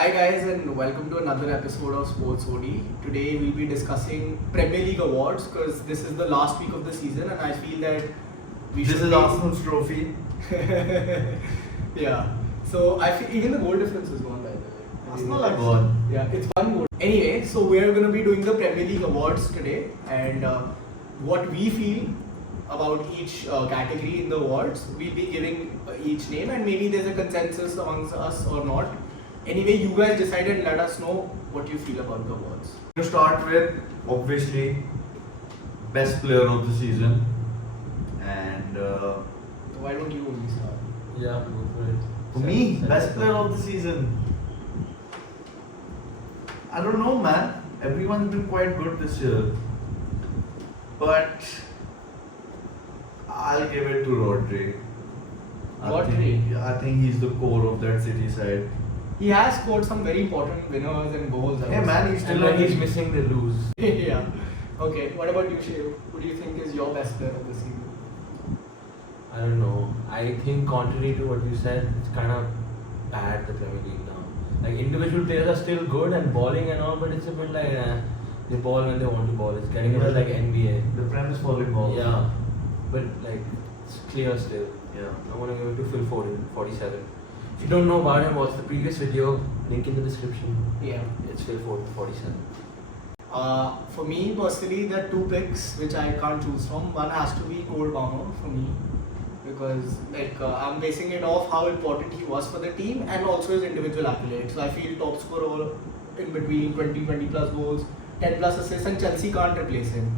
Hi guys and welcome to another episode of Sports OD. Today we'll be discussing Premier League awards because this is the last week of the season and I feel that we This should is Arsenal's trophy. Yeah. So I feel even the goal difference is gone by the way. Arsenal are gone. Yeah, it's one goal. Anyway, so we're going to be doing the Premier League awards today and what we feel about each category in the awards. We'll be giving each name and maybe there's a consensus amongst us or not. Anyway, you guys decide and let us know what you feel about the awards. To start with, obviously, best player of the season. And Why don't you only start? Yeah, go for it. for me, best player of the season. I don't know, man. Everyone's been quite good this year. But I'll give it to Rodri. I think he's the core of that City side. He has scored some very important winners and goals. Hey man, he's And still when only he's missing, they lose. Yeah. Okay, what about you, Shiv? Who do you think is your best player of the season? I don't know. I think contrary to what you said, it's kind of bad the Premier League now. Like individual players are still good and balling and all, but it's a bit like they ball when they want to ball. It's getting a bit like NBA. The Prem is falling off. Yeah, but like it's clear still. Yeah. I want to give it to Phil Foden, 47. If you don't know about him, watch the previous video. Link in the description. Yeah. It's Phil Foden, 47. For me personally, there are two picks which I can't choose from. One has to be Cole Palmer for me because I'm basing it off how important he was for the team and also his individual accolades. So I feel top scorer in between 20 plus goals, 10 plus assists, and Chelsea can't replace him.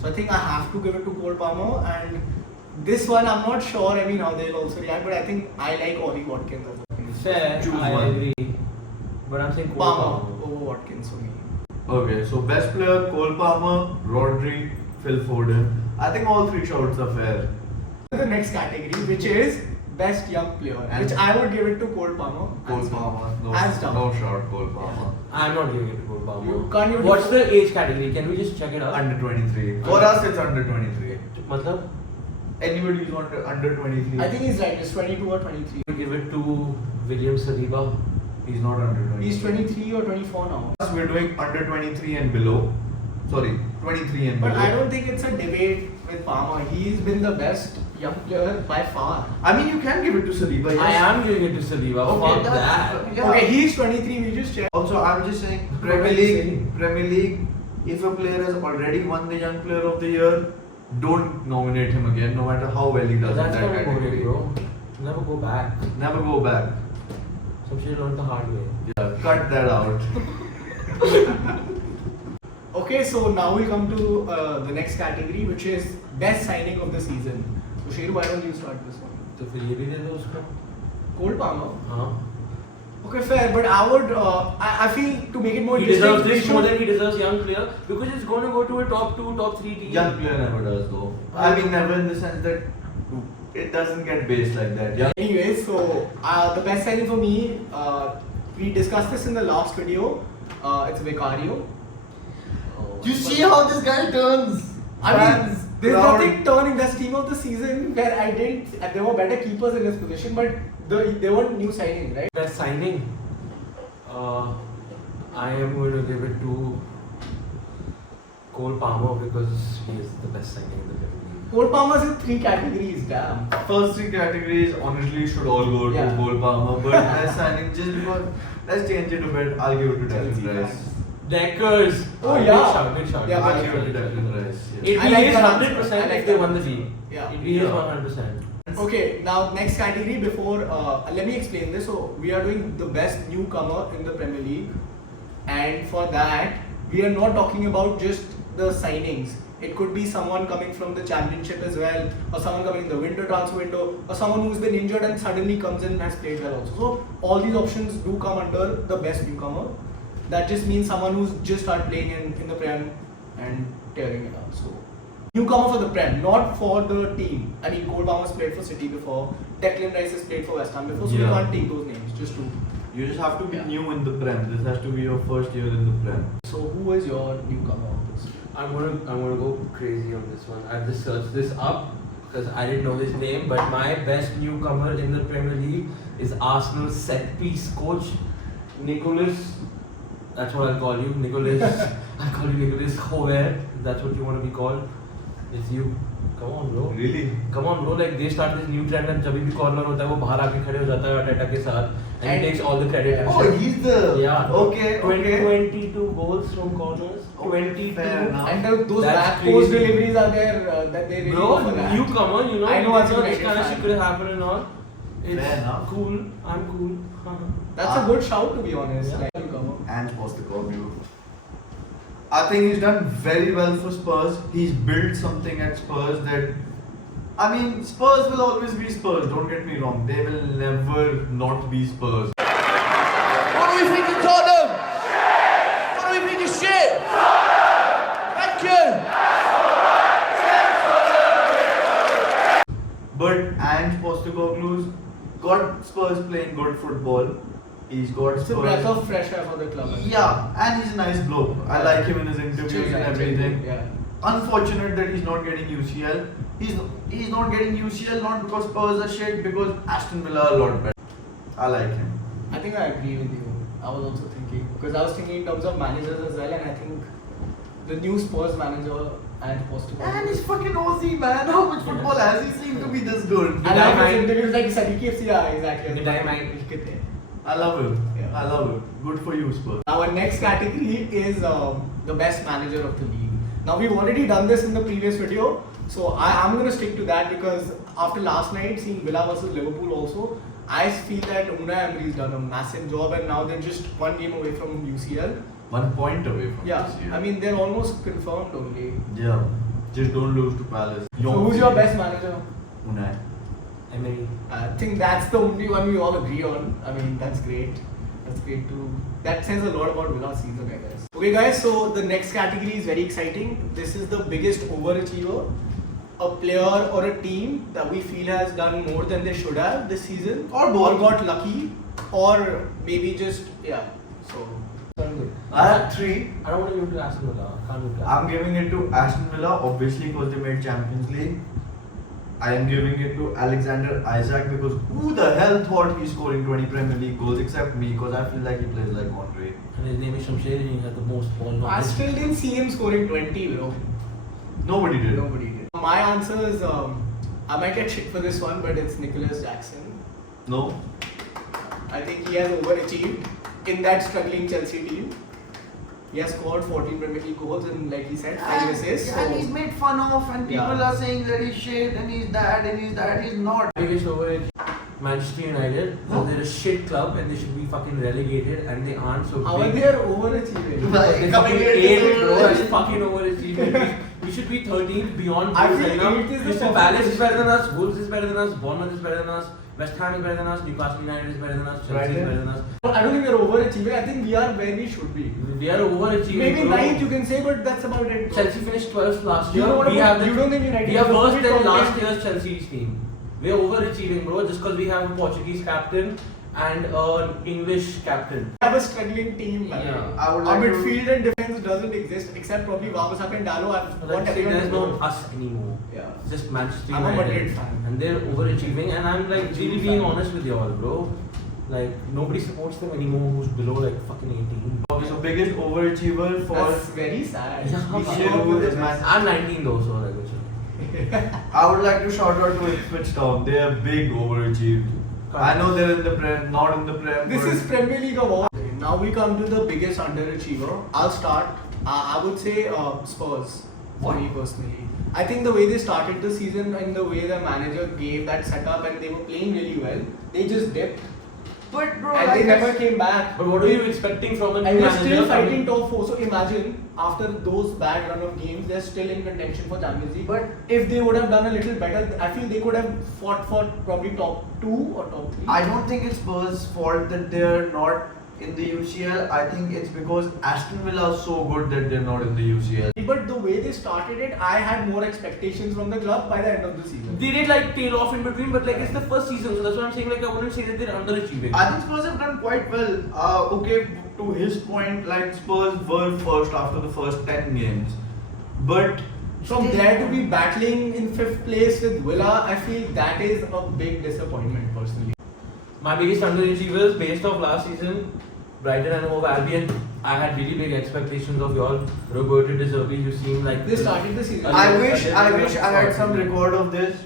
So I think I have to give it to Cole Palmer. And this one I'm not sure. I mean how they'll also react, but I think I like Ollie Watkins as well. Fair, Choose I one. agree. But I'm saying Cole Palmer Palmer. over Watkins for me. Okay, so best player Cole Palmer, Rodri, Phil Foden. I think all three shouts are fair. The next category, which is best young player, And which I would give it to Cole Palmer. Cole Palmer, Hands down. no shout, Cole Palmer. I'm not giving it to Cole Palmer. You can't even- What's the age category? Can we just check it out? Under 23. For us, it's under 23. Matlab, Anybody who's under 23. I think he's right. He's 22 or 23. we give it to William Saliba. he's not under 23. He's 23 or 24 now. Us, we're doing under 23 and below. Sorry, 23 and But below. I don't think it's a debate with Palmer. He's been the best young player by far. I mean, you can give it to Saliba. Yes. I am giving it to Saliba. Okay, Fuck that. Yeah. Okay, he's 23. We just checked. Also, I'm just saying, What are you saying? Premier League, if a player has already won the Young Player of the Year, don't nominate him again, no matter how well he does That's in that not category. boring, bro. Never go back. Never go back. Some shit learned the hard way. Yeah, cut that out. Okay, so now we come to the next category, which is best signing of the season. So Shiru, why don't you start this one? तो फिर ये भी दे दो उसको. Cole Palmer. हाँ. Okay, fair, but I would. I feel to make it more He interesting, deserves we this more should- than he deserves young player because it's going to go to a top 2, top 3 team. Young player never does though. I mean, never in the sense that it doesn't get based like that. Yeah. Anyway, so the best signing for me, we discussed this in the last video. It's Vicario. You see how this guy turns. I mean, Fans, there's crowd. nothing turning. That's team of the season where I didn't. There were better keepers in his position, but they weren't new signings, right? Best signing. I am going to give it to Cole Palmer because he is the best signing in the Premier League. Cole Palmer's in 3 categories. Damn. First 3 categories honestly should all go to Yeah. Cole Palmer, but as signing just because let's change it a bit. I'll give it to Chelsea Declan Rice. fans. Deckers. Oh, Good yeah. shout, good shout. Yeah, I'll give it to Declan Rice. It I like is that 100% answer. I like if they that won the answer. league. Yeah. It is 100%. Okay, now next category before, let me explain this. So we are doing the best newcomer in the Premier League, and for that we are not talking about just the signings. It could be someone coming from the championship as well, or someone coming in the winter transfer window, or someone who's been injured and suddenly comes in and has played well also. So all these options do come under the best newcomer. That just means someone who's just started playing in the Prem and tearing it up. So newcomer for the Prem, not for the team. I mean, Cole Palmer's played for City before. Declan Rice has played for West Ham before, so we Yeah. can't take those names. Just 2. You just have to be Yeah. new in the Prem. This has to be your first year in the Prem. So who is your newcomer of this? I'm gonna go crazy on this one. I've just searched this up because I didn't know his name, but my best newcomer in the Premier League is Arsenal's set piece coach Nicholas, that's what I'll call you. Nicholas, I'll call you Nicholas Hover. That's what you want to be called. It's you. Come on, bro. Really? Come on, bro. Like they start this new trend and जब भी corner होता है वो बाहर आके खड़े हो जाता है अटेटा के साथ and he takes all the credit. and Oh, shit. he's the. Yeah. Okay. 22 goals from corners. 22. Fair enough. And those That's back post crazy. deliveries are there that they really Bro, offer that. newcomer, you know. I know what's this United kind of fan. shit could happen and all. It's Fair enough. cool. I'm cool. That's a good shout to be honest. Yeah. Like, newcomer. And Postecoglou. I think he's done very well for Spurs. He's built something at Spurs that, I mean, Spurs will always be Spurs. Don't get me wrong. They will never not be Spurs. What do we think of Tottenham? What do we think of shit? Thank you. But Ange Postecoglou's got Spurs playing good football. He's got It's a Spurs. breath of fresh air for the club. Yeah, and he's a nice bloke. I like him in his interviews and everything. Yeah. Unfortunate that he's not getting UCL. He's not getting UCL not because Spurs are shit, because Aston Villa are a lot better. I like him. I think I agree with you. I was also thinking because I was thinking in terms of managers as well, and I think the new Spurs manager and Postecoglou. And he's fucking Aussie, man. How much football has he seen to be this good? I love his interviews like Sadiq FC. Yeah, exactly. The time I- I love him. Yeah. I love him. Good for you, Spurs. Our next category is the best manager of the league. Now we've already done this in the previous video, so I'm going to stick to that because after last night seeing Villa versus Liverpool also, I feel that Unai Emery's done a massive job and now they're just one game away from UCL. 1 point away from Yeah, this year. I mean they're almost confirmed only. Yeah. Just don't lose to Palace. So who's your best manager? Unai. Emery. I think that's the only one we all agree on. I mean that's great. That's great too. That says a lot about Villa's season, I guess. Okay guys, so the next category is very exciting. This is the biggest overachiever. A player or a team that we feel has done more than they should have this season. Or both. Or got lucky. Or maybe just, yeah. So, I have 3. I don't want you to Aston Villa. I can't do that. I'm giving it to Aston Villa, obviously because they made Champions League. I am giving it to Alexander Isaac because who the hell thought he's scoring 20 Premier League goals except me, because I feel like he plays like Andre. And his name is Shamsher and he had the most ball I knowledge. still didn't see him scoring 20, bro. Nobody did. Nobody did. My answer is, I might get shit for this one, but it's Nicholas Jackson. No. I think he has overachieved in that struggling Chelsea team. He has scored 14 Premier League goals and, like he said, 5 assists. And he's made fun of, and people Yeah. are saying that he's shit and he's that and he's that. He's not. Biggest overage Manchester United. Huh? They're a shit club and they should be fucking relegated and they aren't so How are big. they overachieving? They're Coming fucking here to 8, bro. say- That's fucking overachieving. We should be 13th beyond. I goals feel right now. 8th is the Crystal perfect Palace is better than position. us. Wolves is better than us. Bournemouth is better than us. West Ham is better than us. Newcastle United is better than us. Chelsea Right is there. better than us. But I don't think we're overachieving. I think we are where we should be. We are overachieving. Maybe bro. 9th you can say, but that's about it. bro. Chelsea finished 12th last You year. don't wanna We put- have the, you don't think United we are is worse the than top last 10? year's Chelsea's team. We are overachieving, bro, just because we have a Portuguese captain and an English captain. We have a struggling team, man. Yeah. I would Our like to- midfield and defense doesn't exist except probably Wabasaka and Dallo. I want Like, everyone there's to no go. us anymore. Yeah. It's just Manchester I'm a United. Madrid fan. And they're overachieving, and I'm like really Huge being fan. honest with y'all, bro. Like nobody supports them anymore who's below like fucking 18. So biggest overachiever for That's very sad. Yeah. We Yeah. grew up with this Man- man. I'm 19 though, so like it's I would like to shout out to Ipswich Town. They are big overachieved. I know they're in the Prem, not in the Prem. This but is Premier League of all. Now we come to the biggest underachiever. I'll start. I would say Spurs. For What? me personally, I think the way they started the season and the way the manager gave that setup and they were playing really well, they just dipped But bro, and like they never came back. But what are you expecting from a new And they're manager? still fighting coming- top 4. So imagine after those bad run of games, they're still in contention for Champions League. But- if they would have done a little better, I feel they could have fought for probably top 2 or top 3. I don't think it's Spurs' fault that they're not in the UCL. I think it's because Aston Villa is so good that they're not in the UCL. But the way they started it, I had more expectations from the club by the end of the season. They did like tail off in between, but like it's the first season, so that's what I'm saying. Like I wouldn't say that they're underachieving. I think Spurs have done quite well. Okay, to his point, like Spurs were first after the first 10 games. But From there to be battling in 5th place with Villa, I feel that is a big disappointment personally. My biggest underachievers based off last season, Brighton and Hove Albion, I had really big expectations of y'all. Roberto De Zerbi, you seem like They started the season. I wish I had some record of this,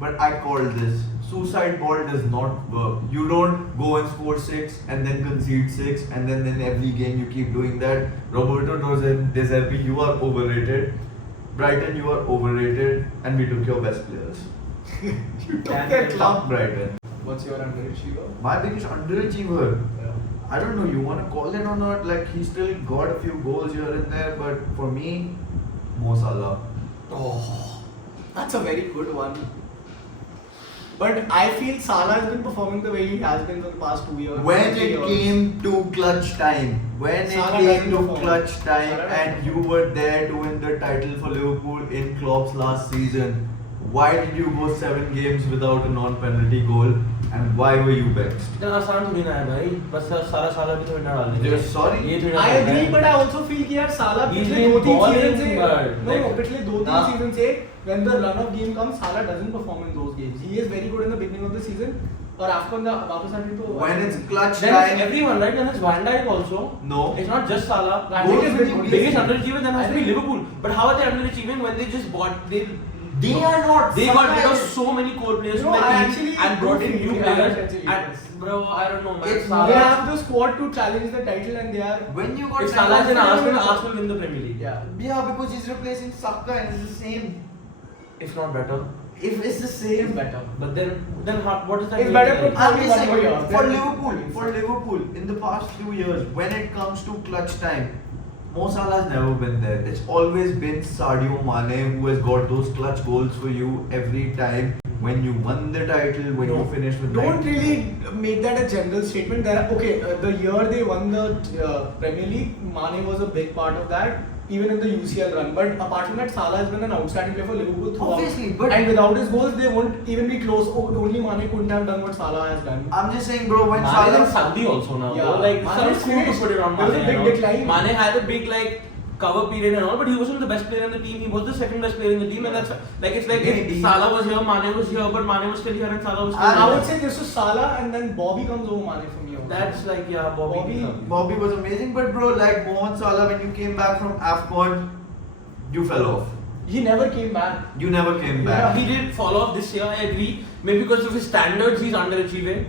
but I called this. Suicide ball does not work. You don't go and score 6 and then concede 6 and then in every game you keep doing that. Roberto De Zerbi, you are overrated. Brighton, you are overrated, and we took your best players. You took And their they club. Brighton. What's your underachiever? My biggest underachiever. Yeah. I don't know, you want to call it or not, like he still got a few goals here and there, but for me, Mo Salah. Oh, that's a very good one. But I feel Salah has been performing the way he has been for the past 2 years. When 3 it years. came to clutch time, Salah to doesn't perform. clutch time Salah and doesn't you were there to win the title for Liverpool in Klopp's last season, why did you go 7 games without a non-penalty goal and why were you vexed? इतना आसान थोड़ी ना है भाई, बस सारा भी थोड़ी ना डालने They're sorry. ये थोड़ी ना I डालना agree, है। but I also feel कि यार Salah He's पिछले been 2-3 balling, seasons से but no like- पिछले 2-3 Nah. seasons से when the run of game comes, Salah doesn't perform in those games. He is very good in the beginning of the season. और AFCON का वापस आने तो When it's clutch Then time, it's everyone, right? Then it's Van Dijk also. No. It's not just Salah. Van Dijk is Goals good. Biggest underachiever then has to be I think- Liverpool. But how are they underachieving when they just bought they are not. They got rid of Salah is- so many core players No, from I the actually team and brought in do new feel players. actually, And yes. bro, I don't know, man. It's They Salah, have the squad to challenge the title and they are When you got if Salah is in that Arsenal, confidence- Arsenal win the Premier League. yeah. because he's replacing Saka and it's the same. If not better. If it's the It's same. better. But then what does that It's mean? better Like, to- I'm just Only one saying, more for year. Liverpool, in the past few years, when it comes to clutch time, Mo Salah has never been there. It's always been Sadio Mane who has got those clutch goals for you every time. When you won the title, when you finished with Don't 90. really make that a general statement. There, okay, the year they won the Premier League, Mane was a big part of that, even in the UCL run. But apart from that, Salah has been an outstanding player for Liverpool throughout. Obviously, but- and without his goals, they won't even be close. Only Mane couldn't have done what Salah has done. I'm just saying, bro, when Mane is in Salah. Saudi also now. Yeah. Bro. Like Mane some is school to finished. put it on There was Mane. a big you know. decline. Mane had a big like cover period and all, but he wasn't the best player in the team. He was the second best player in the team, and that's like it's like if Maybe. Salah was here, Mane was here, but Mane was still here and Salah was still I here. would say this was Salah, and then Bobby comes over Mane from here. That's like yeah, Bobby. Bobby was amazing, but bro, like Mohamed Salah, when you came back from AFCON, you fell off. He never came back. You never came back. He did fall off this year. I agree. Maybe because of his standards, he's underachieving.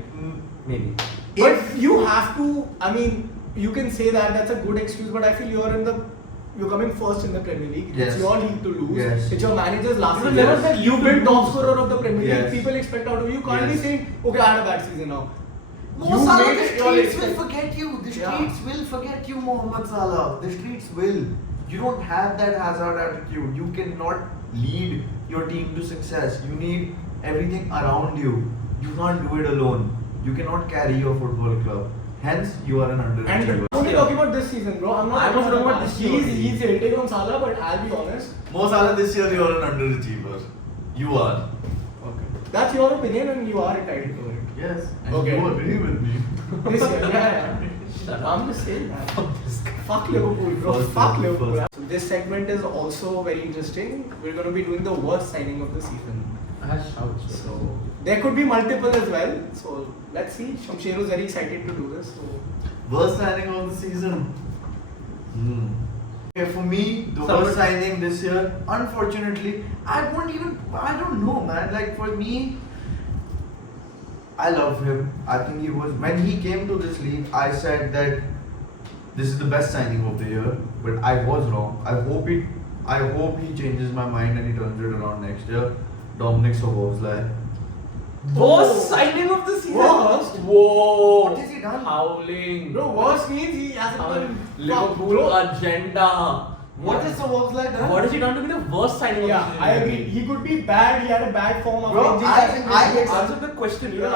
Maybe. But you have to. I mean, you can say that that's a good excuse, but I feel you're coming first in the Premier League. Yes. It's your league to lose. Yes. It's your manager's last Because season. never said You've been top scorer of the Premier League. Yes. People expect out of you. You can't be Yes. saying, okay, I had a bad season now. Mo Salah, made the it your streets will expect- forget you. The Yeah. streets will forget you, Mohamed Salah. The streets will. You don't have that Hazard attitude. You cannot lead your team to success. You need everything around you. You can't do it alone. You cannot carry your football club. Hence, you are an And underachiever. I'm only talking about this season, bro. I'm not. I was talking about this year. He's hating on Salah, but I'll be honest. Mo Salah, this year you are an underachiever. You are. Okay. That's your opinion, and you are entitled to it. Yes. And Okay. you agree with me. This year, yeah. I'm just saying that. Fuck Liverpool, bro. First, Fuck first. Liverpool. So this segment is also very interesting. We're going to be doing the worst signing of the season. So there could be multiple as well. So let's see. Shamsher is very excited to do this. So Worst signing of the season. Okay, for me, the Somebody- worst signing this year, unfortunately, I don't know, man. Like, for me, I love him. I think when he came to this league, I said that this is the best signing of the year, but I was wrong. I hope he changes my mind and he turns it around next year. Dominic Szoboszlai. Worst signing of the season. Worst? Whoa. What has he done? Howling. bro, worst means he hasn't done Liverpool agenda. What is Szoboszlai done? What has he done to be the worst signing of the Yeah, season? I agree. He could be bad. He had a bad form of Bro, injury. I Answer the question. You know,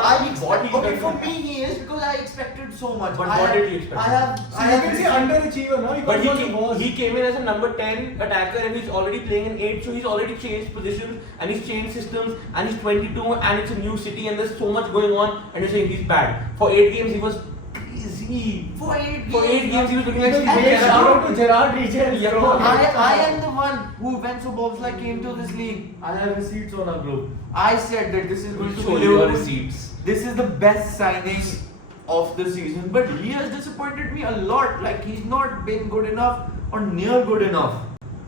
okay, for me he is because I expected so much. But I what have- did you expect? I have. So I you have can say this- underachiever, no? You But can't go worst. he came in as a number 10 attacker and he's already playing in 8, so he's already changed positions and he's changed systems and he's 22 and it's a new city and there's so much going on and you're saying he's bad. For 8 games he was crazy. For 8 For 8 games he was looking like Even Steve great shout Gerrard. out to Gerard Region. Yeah, bro. I am the one who, when Szoboszlai came to this league, I have receipts on our group. I said that this is going to Show be your Liverpool. receipts. This is the best signing of the season, but he has disappointed me a lot. Like he's not been good enough or near good enough.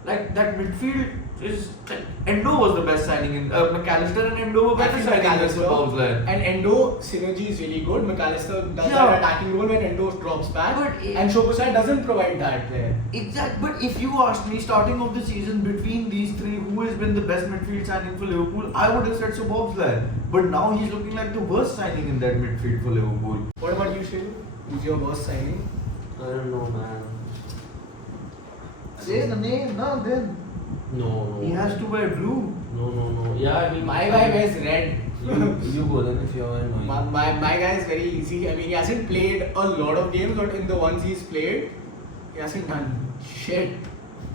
Like that midfield is like Endo was the best signing in McAllister and Endo were better signings than Bobsled. And Endo synergy is really good. McAllister does Yeah. that attacking role when Endo drops back, But and Shobosai doesn't provide that there. Exact. But if you asked me starting of the season between these three, who has been the best midfield signing for Liverpool, I would have said Bobsled. But now he's looking like the worst signing in that midfield for Liverpool. What about you, Shivu? Who's your worst signing? I don't know, man. Say the name, no, then. No. He has to wear blue. No. Yeah, I mean, My guy wears red. you go then if you're annoying. My guy is very easy. I mean, he hasn't played a lot of games, but in the ones he's played, he hasn't done shit.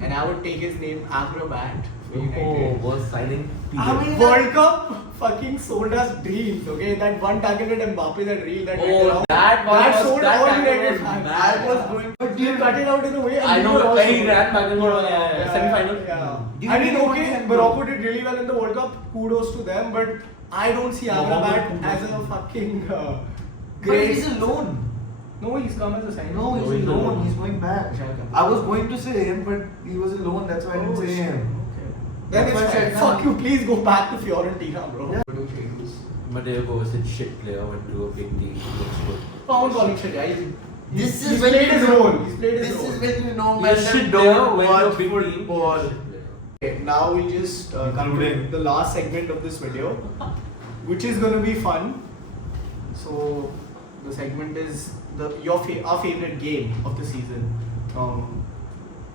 And I would take his name Acrobat for Oh, United. worst signing. I mean, World Cup fucking sold us dreams, okay? That one tackle at Mbappe, that reel that went Oh, around, that one that was sold that all tackle United was fans. mad. I was going. But you cut it out in a way. and I you know, were also- when he ran back and forth, semi-final. Yeah. Do you I mean, know okay, what- Morocco did really well in the World Cup. Kudos to them, but I don't see Amrabat Morocco as a fucking But great. he's alone. No, he's come as a sign. No, he's he's alone. alone. He's going back. Shall come. I was going to say him, but he was alone. That's why I didn't say him. Okay. Then That's why I it's said fine. no. Fuck you. Please go back to Fiorentina, bro. Yeah. Mateo was a shit player, went to a big team. Looks good. I won't call him shit. Yeah, he's This he's played his role. He's played his This role. is when you know He's when a they shit player, don't went to a watch big team. football. Shit player. Okay, now we'll just come to Concluding. the last segment of this video, which is going to be fun. So the segment is our favorite game of the season.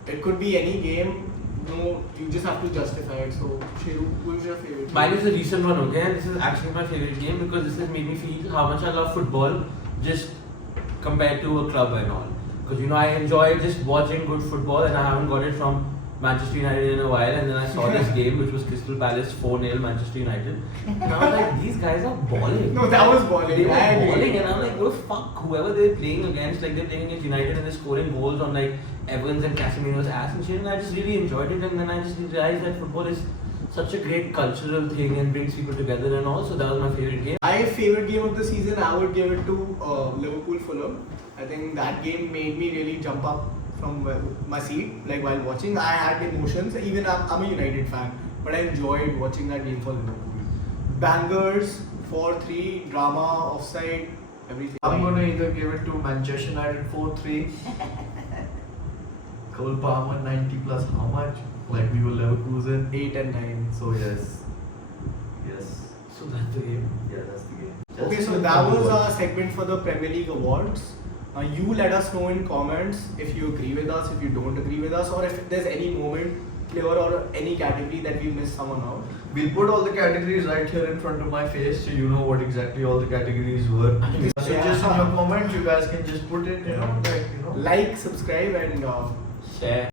It could be any game. No, you just have to justify it. So Shiru, who's your favorite? Mine is a recent one, okay? And this is actually my favorite game because this has made me feel how much I love football just compared to a club and all. Because you know, I enjoy just watching good football and I haven't got it from Manchester United in a while. And then I saw this game which was Crystal Palace 4-0 Manchester United. And I was like, these guys are balling. No, that was balling. They were I agree. balling and I'm like, oh fuck, whoever they're playing against, like they're playing against United and they're scoring goals on like Evans and Casemiro's ass and shit, and I just really enjoyed it. And then I just realized that football is such a great cultural thing and brings people together and all. So that was my favorite game. My favorite game of the season, I would give it to Liverpool Fulham. I think that game made me really jump up from my seat, like while watching. I had emotions. Even I'm a United fan, but I enjoyed watching that game for Liverpool. Bangers, 4-3, drama, offside, everything. I'm gonna either give it to Manchester United 4-3. Cole Palmer 90 plus how much? Like we were Leverkusen. 8 and 9. So yes. So that's the game. Yeah, that's the game. Okay, Just so a that couple was words. our segment for the Premier League awards. You let us know in comments if you agree with us, if you don't agree with us, or if there's any moment, player, or any category that we missed someone out. We'll put all the categories right here in front of my face so you know what exactly all the categories were. So Yeah. just in your comments you guys can just put in, you know, like, you know. Like, subscribe, and Share.